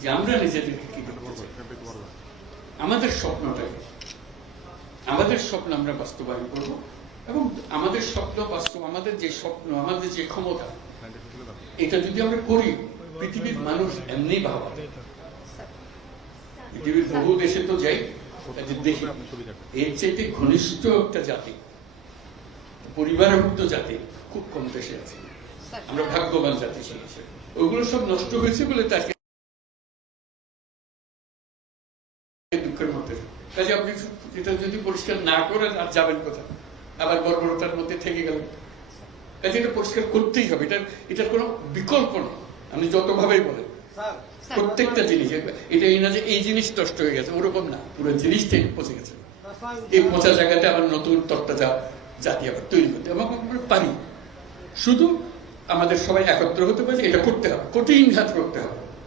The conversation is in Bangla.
যে আমরা নিজেদেরকে কি করতে চাই, আমাদের স্বপ্নটাকে, আমাদের স্বপ্ন আমরা বাস্তবায়ন করব এবং আমাদের স্বপ্ন বাস্তব, আমাদের যে স্বপ্ন, আমাদের যে ক্ষমতা, এটা যদি আমরা করি, পৃথিবীর মানুষ এমনি ভাবা, পৃথিবীর বহু দেশে তো যাই, দেখি এর চাইতে ঘনিষ্ঠ একটা জাতি, পরিবারভুক্ত জাতি খুব কম দেশে আছে। আমরা ভাগ্যবান জাতি ছিল, ওইগুলো সব নষ্ট হয়েছে বলে তাকে দুঃখের মধ্যে। কাজে আপনি এটা যদি পরিষ্কার না করে আর যাবেন কোথায়, আবার বর্বরতার মধ্যে থেকে গেলেন। কাজে এটা পরিষ্কার করতেই হবে, এটার কোনো বিকল্প নেই। আপনি যতভাবেই বলেন প্রত্যেকটা জিনিস, এটা এই না যে এই জিনিস নষ্ট হয়ে গেছে, ওরকম না, পুরো জিনিসটাই পচে গেছে। এই পচা জায়গাতে আবার নতুন তত্ত্বটা জাতি আবার তৈরি করতে এবং আমরা পারি। শুধু আমাদের সবাই একত্র হতে পারে, এটা করতে হবে, কঠিন ঘাত করতে হবে।